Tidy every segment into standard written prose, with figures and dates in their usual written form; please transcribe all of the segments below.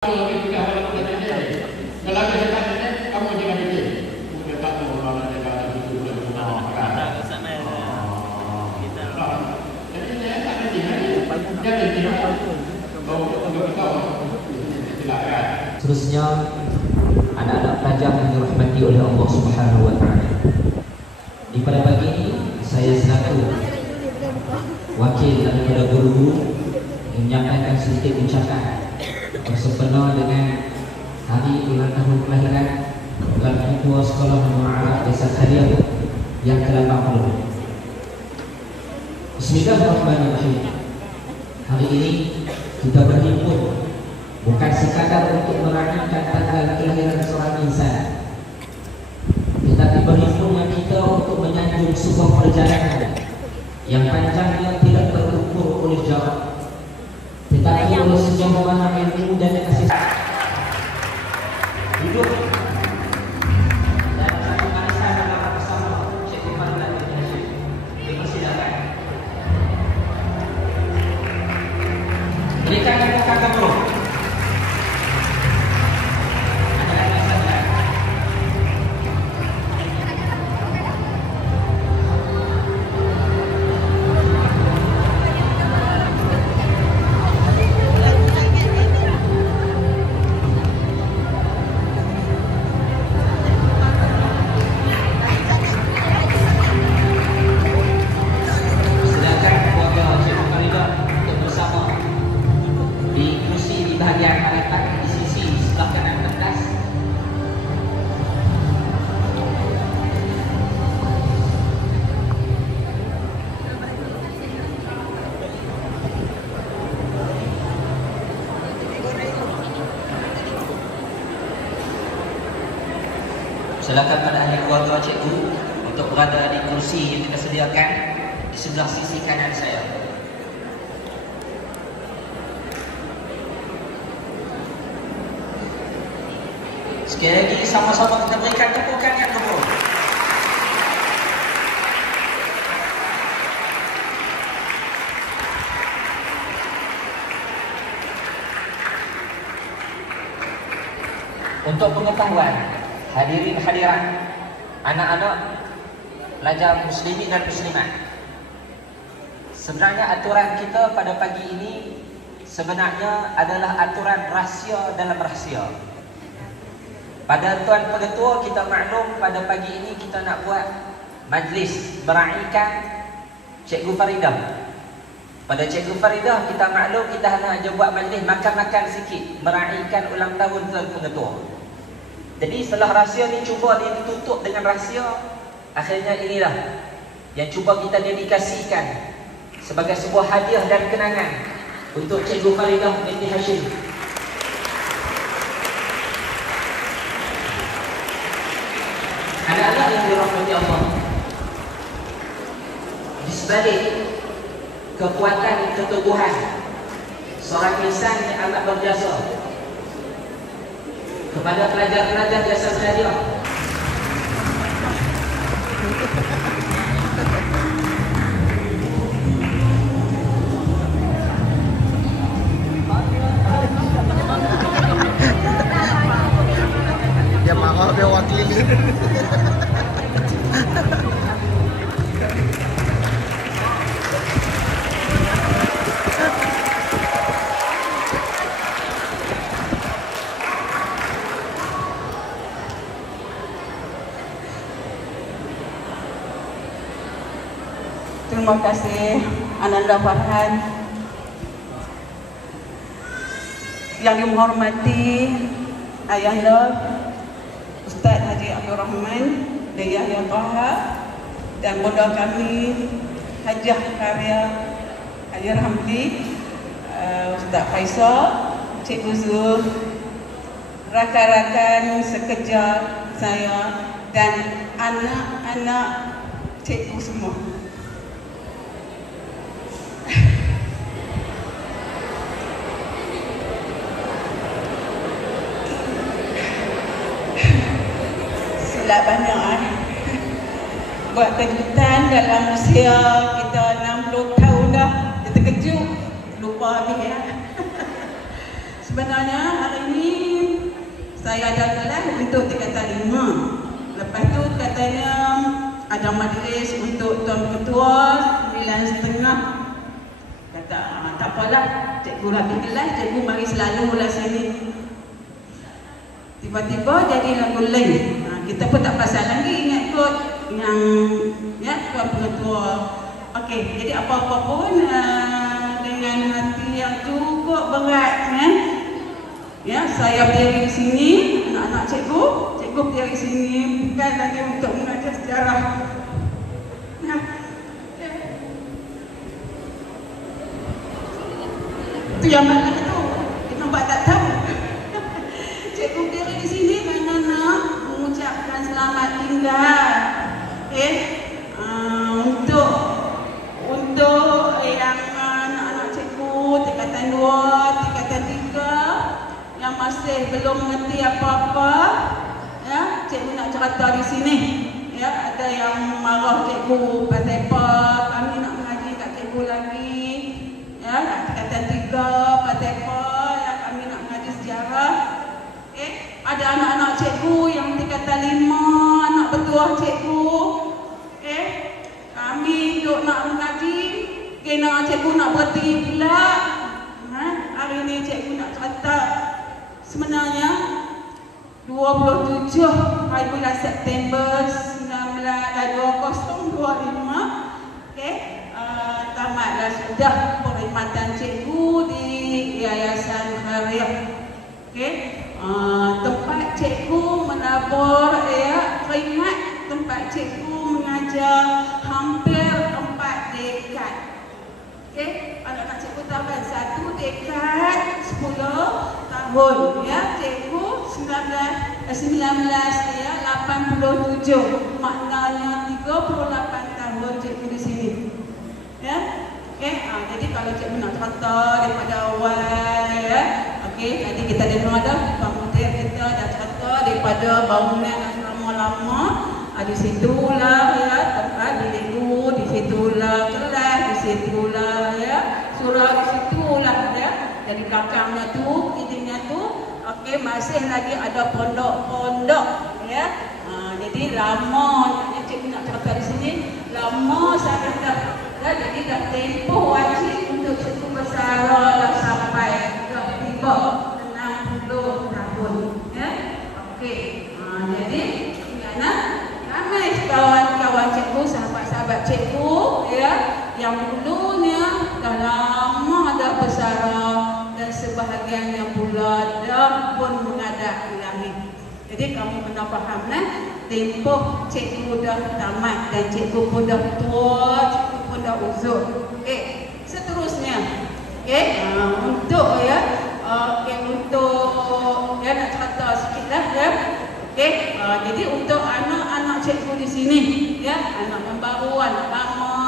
Seterusnya, anak-anak pelajar yang dirahmati oleh Allah Subhanahu wa Ta'ala. Di pada pagi ini, saya selaku wakil daripada guru menyampaikan sedikit ucapan bersempena dengan hari ulang tahun kelahiran Tuan Ketua Sekolah Menengah Arab Desa Khaliah yang ke-80. Bismillahirrahmanirrahim. Hari ini kita berhimpun bukan sekadar untuk merayakan tanggal kelahiran seorang insan, tetapi berhimpunnya kita untuk menyanjung sebuah perjalanan yang panjangnya tidak terukur oleh jarak, tetapi oleh sejauh mana ilmu dan kasih hidup dan satu barisan dalam bersama Cikgu Fadlan bin Hashim. Dipersilakan. Berikan kata dulu. Silakan pada ahli keluarga cikgu untuk berada di kursi yang kita sediakan di sebelah sisi kanan saya. Sekali lagi sama-sama kita berikan tepukan yang gemuruh. Untuk pengetahuan hadirin hadirat, anak-anak pelajar muslimin dan muslimat, sebenarnya aturan kita pada pagi ini sebenarnya adalah aturan rahsia dalam rahsia. Pada Tuan Pengetua kita maklum pada pagi ini kita nak buat majlis meraihkan Cikgu Faridah. Pada Cikgu Faridah kita maklum kita nak aja buat majlis makan-makan sikit meraihkan ulang tahun Tuan Pengetua. Jadi setelah rahsia ni cuba dia ditutup dengan rahsia, akhirnya inilah yang cuba kita dedikasikan sebagai sebuah hadiah dan kenangan untuk Cikgu Faridah binti Hashim. Anak-anak yang dirahmati Allah, di sebalik kekuatan keteguhan seorang insan yang amat berjasa kepada pelajar-pelajar jasa Khaliah, dia marah dia wakili. Terima kasih Ananda Farhan. Yang dihormati Ayahanda Ustaz Haji Abdul Rahman dan Yahya Taha, dan bunda kami Hajah Karya Haji Ramli, Ustaz Faisal, Cikgu Zul, rakan-rakan sekerja saya dan anak-anak cikgu semua. Silap banyak buat kejutan dalam usia kita 60 tahun dah. Dia terkejut, lupa habis ya. sebenarnya hari ini saya ada kelas untuk tingkatan 5. Lepas tu katanya ada majlis untuk tuan ketua 9.30. Kata tak apalah, cikgu rapi kelas, cikgu mari selalu lah sini. Tiba-tiba jadi lagu lain. Kita pun tak pasal lagi ingat kot yang ya tuan ketua. Okey, jadi apa-apa pun dengan hati yang cukup berat ya, saya berdiri di sini, anak-anak cikgu berdiri di sini bukan lagi untuk mengajar sejarah. Itu yang mana tu? Nampak tak tahu. Cikgu berdiri di sini kerana nak mengucapkan selamat tinggal. Untuk yang anak-anak cikgu tingkatan 2, tingkatan 3 yang masih belum mengerti apa-apa, ya, cikgu nak cerita di sini. Ya, ada yang marah cikgu pasal apa, kami nak mengaji kat cikgu lagi. Ya, tingkatan 3 pasal apa, ya, kami nak mengaji sejarah. Ada anak-anak cikgu yang tingkatan 5, anak bertuah cikgu. Kami duk nak mengaji, kena cikgu nak berhenti pula. Hari ni cikgu nak cerita. Sebenarnya 27 hari bulan September 2025, tamatlah sudah perkhidmatan cikgu di Yayasan Khairat. Tempat cikgu menabur khidmat, tempat cikgu mengajar hampir 4 dekad. Anak-anak cikgu tahu kan, 1 dekad 10 tahun, ya, cikgu 1987, maknanya 38 tahun cikgu di sini. Ya. Jadi kalau cikgu nak cerita daripada awal, ya. Tadi kita ada Pak Mudir kita dah cerita daripada bangunan asrama lama. Di situlah ya tempat bilik guru, di situlah kelas, di situlah ya surau, di situlah ya. Jadi belakangnya tu, kirinya tu, masih lagi ada pondok-pondok ya. Jadi lama cikgu nak cerita di sini, lama sangat dah. Jadi dah tempoh wajib untuk cikgu bersara lah sampai tiba 60 tahun ya. Jadi kerana ramai kawan-kawan cikgu, sahabat-sahabat cikgu ya, yang dulunya dah lama dah bersara dan sebahagiannya pula dah pun menghadap ilahi. Jadi kamu kena faham tempoh cikgu dah tamat dan cikgu pun dah tua, cikgu pun dah uzur. Seterusnya untuk untuk nak cerita sikitlah ya. Jadi untuk anak-anak cikgu di sini ya, anak yang baru, anak lama,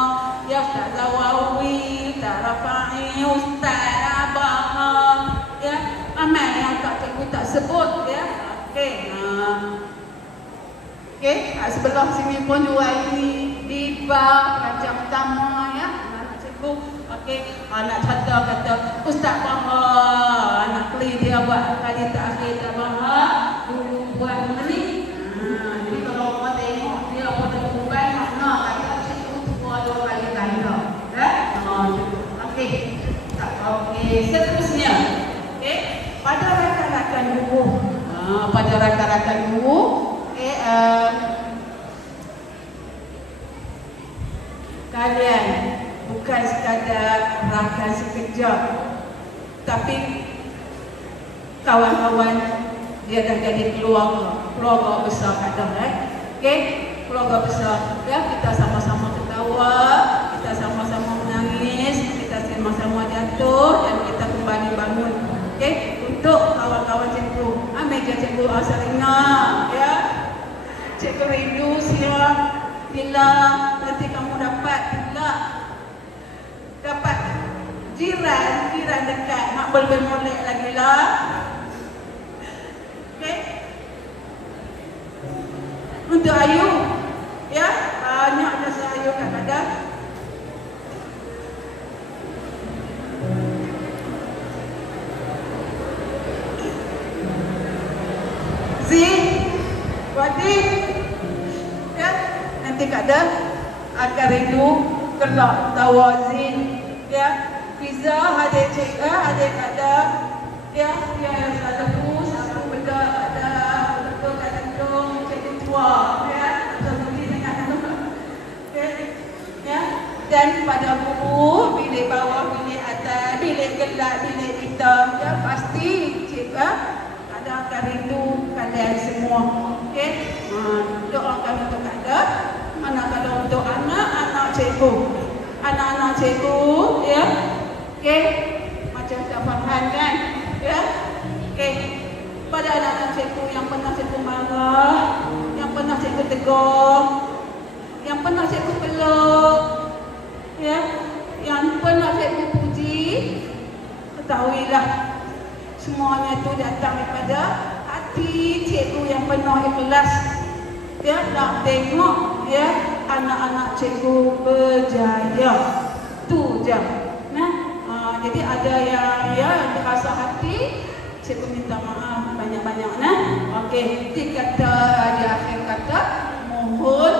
ya, Ustaz Zawawi, Ustaz Rafa'i, Ustaz Abah, ya, ramai yang tak cikgu tak sebut ya. Sebelah sini pun juga ini Diba, pelajar utama ya, anak cikgu. Anak cerita kata Ustaz Baha, anak kli dia buat kali terakhir dah Baha dulu buat ni. Jadi kalau orang tengok dia pada kumbai makna kata cikgu tua 2 kali ganda. Seterusnya pada rakan-rakan guru, kalian bukan sekadar rakan sekejap, tapi kawan-kawan dia dah jadi keluarga besar kadang keluarga besar ya. Kita sama-sama ketawa, kita sama-sama menangis, kita sama-sama jatuh dan kita kembali bangun. Untuk kawan-kawan cikgu, meja cikgu Asarina ya, cikgu rindu siap bila nanti kamu dapat jiran dekat nak bermolek lagi lah. Untuk Ayu ya, banyak rasa Ayu kadang-kadang Wadi, ya, nanti kada akan rindu kelak tawazin, ya, pizza ada cek, ada kada, ya, selalu satu benda ada, betul kadang jadi tua, ya, atau mungkin dengan ya, dan pada buku bilik bawah, bilik atas, bilik gelap, bilik hitam, ya pasti cik, ada akan rindu kalian semua. Okey, doakan untuk anda, manakala untuk anak-anak cikgu, anak-anak cikgu, ya. Okey, macam tak faham kan, ya. Okey, pada anak-anak cikgu yang pernah cikgu marah, yang pernah cikgu tegur, yang pernah cikgu peluk, ya, yang pernah cikgu puji, ketahuilah semuanya itu datang daripada hati cikgu yang penuh ikhlas. Ya, nak tengok ya anak-anak cikgu berjaya. Tu je. Nah, jadi ada yang ya terasa hati, cikgu minta maaf banyak-banyak nah. Okey, dikata di akhir kata mohon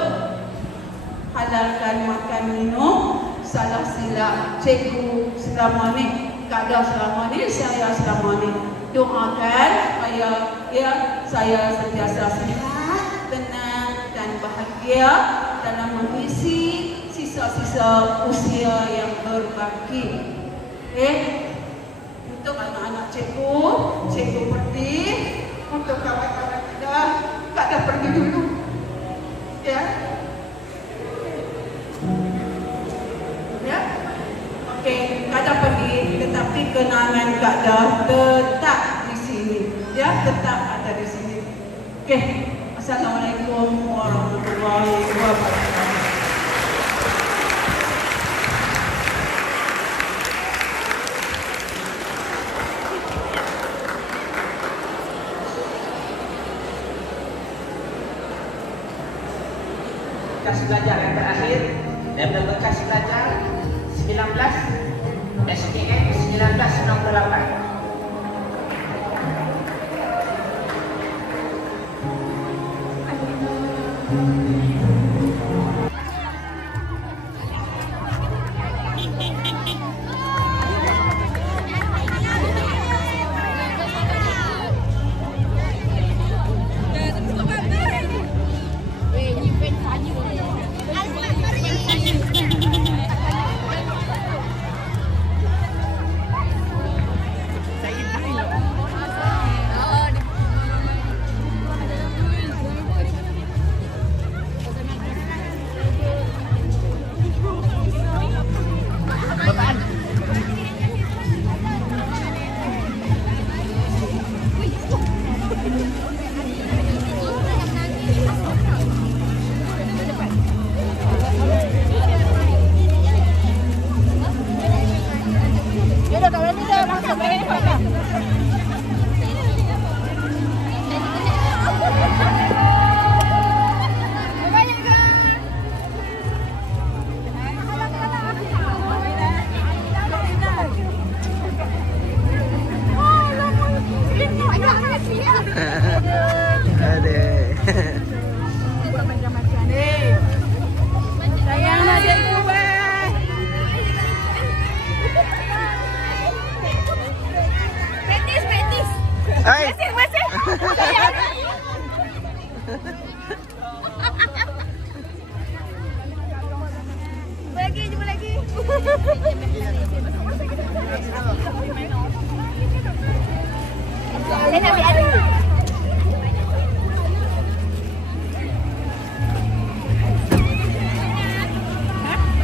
halalkan makan minum, salah silap cikgu selama ni. Kada selama ni, saya selama ni doakan supaya ya saya sentiasa sihat, tenang dan bahagia dalam mengisi sisa-sisa usia yang berbaki. Untuk anak-anak cikgu, cikgu pergi, untuk kawan-kawan kita, kada pergi dulu. Ya. Ya. Okey, kada pergi, tetapi kenangan kada tetap di sini. Ya, tetap ada di sini. Okey. Assalamualaikum warahmatullahi wabarakatuh. Bekas belajar yang terakhir dan bekas belajar 19 SDN 1968.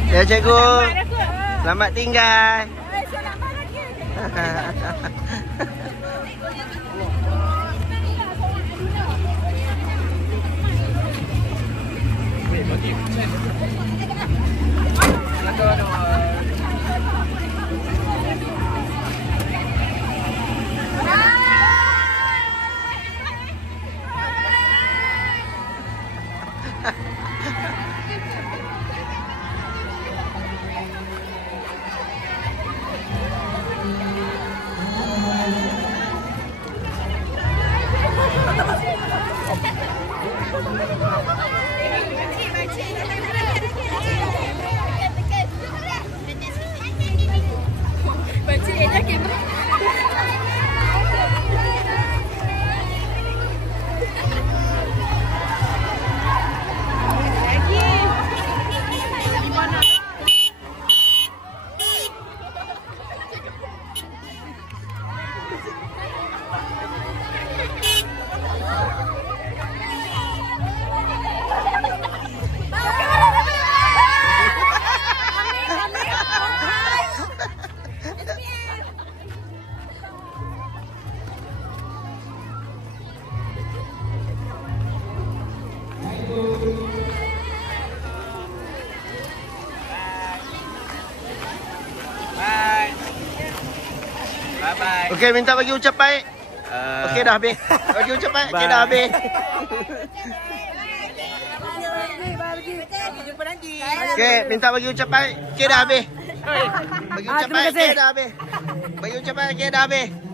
Ya cikgu, selamat tinggal. Okey, minta bagi ucapan. Okey, dah habis. Bagi ucapan. Okey, dah habis. Okey, minta bagi ucapan. Okey, dah habis. Bagi ucapan. Okey, dah habis. Bagi ucapan. Okey, dah habis.